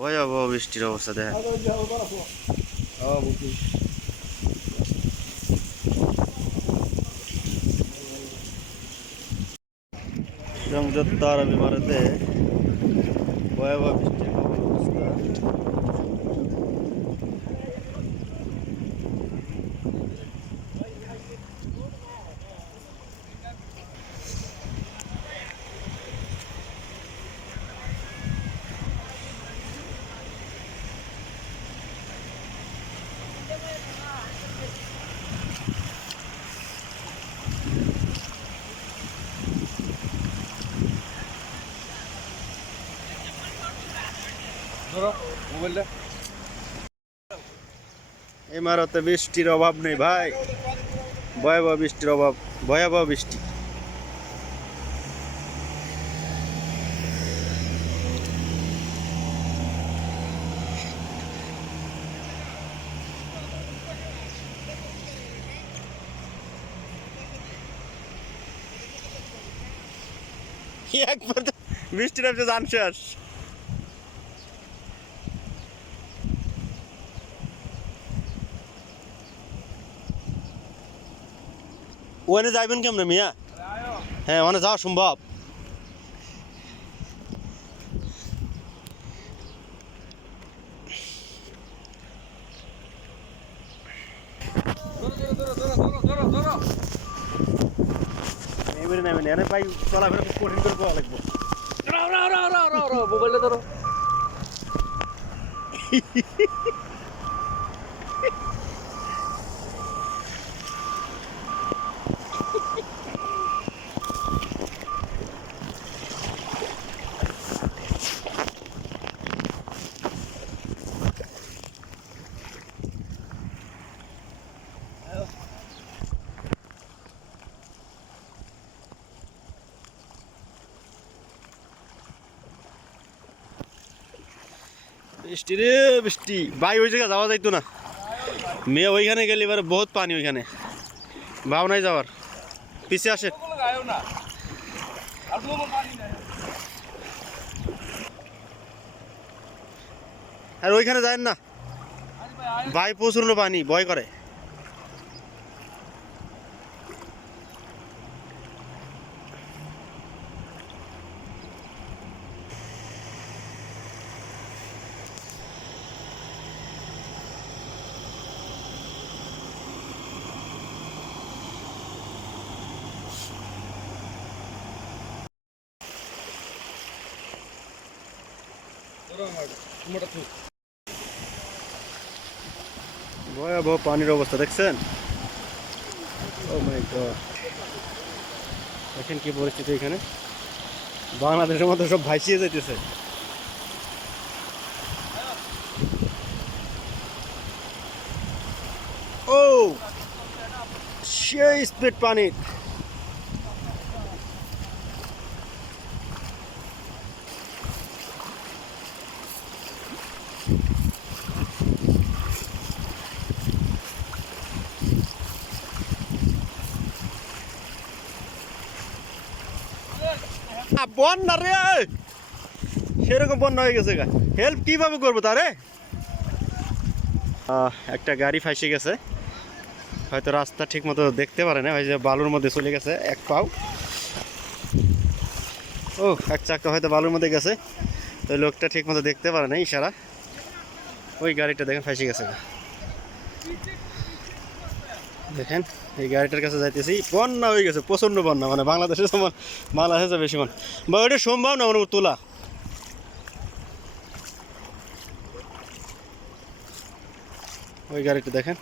ভয়াবহ বৃষ্টির অবস্থা দেখা। সংযুক্ত আরব ইমারতে ভয়াবহ বৃষ্টির ইমারতে বৃষ্টির অভাব নেই ভাই। ভয়াবহ বৃষ্টির অভাব ভয়াবহ বৃষ্টি। বৃষ্টির জান শেষ। ওখানে যাইবেন কেমনে মিয়া? হ্যাঁ ওখানে যাওয়া সম্ভব। এবারে নেবেন এনে পাই চলাফেরা খুব কঠিন করে পাওয়া লাগবে। মোবাইলটা ধরো। বৃষ্টি রে, বৃষ্টি। ভাই, ওই জায়গায় যাওয়া যাইতো না। মেয়ে ওইখানে গেলে এবার বহুত পানি ওইখানে। ভাবনায় যাওয়ার। পিছে আসে। আর ওইখানে যায় না। ভাই, প্রচুর পানি, ভয় করে। ভয়াবহ পানির অবস্থা, দেখছেন? ও গড দেখেন কি পরিস্থিতি এখানে। বাংলাদেশের মধ্যে সব ভাইসিয়ে যাইতেছে। ও সেই স্পিড পানির বন্যা রে সেরকম বন্যা হয়ে গেছে হেল্প কীভাবে করব তারে? একটা গাড়ি ফাঁসে গেছে। হয়তো রাস্তা ঠিক মতো দেখতে পারে না হয়তো বালুর মধ্যে চলে গেছে এক পাও। ও এক চাকা হয়তো বালুর মধ্যে গেছে। তো লোকটা ঠিক মতো দেখতে পারে না, ইশারা। ওই গাড়িটা দেখেন, ফাঁসে গেছে। দেখেন, এই গাড়িটার কাছে যাইতেছি। বন্যা হয়ে গেছে, প্রচণ্ড বন্যা মানে বাংলাদেশের সমান বাংলাদেশে বেশি মান বা ওইটা সম্ভব না মানে তোলা। ওই গাড়িটা দেখেন।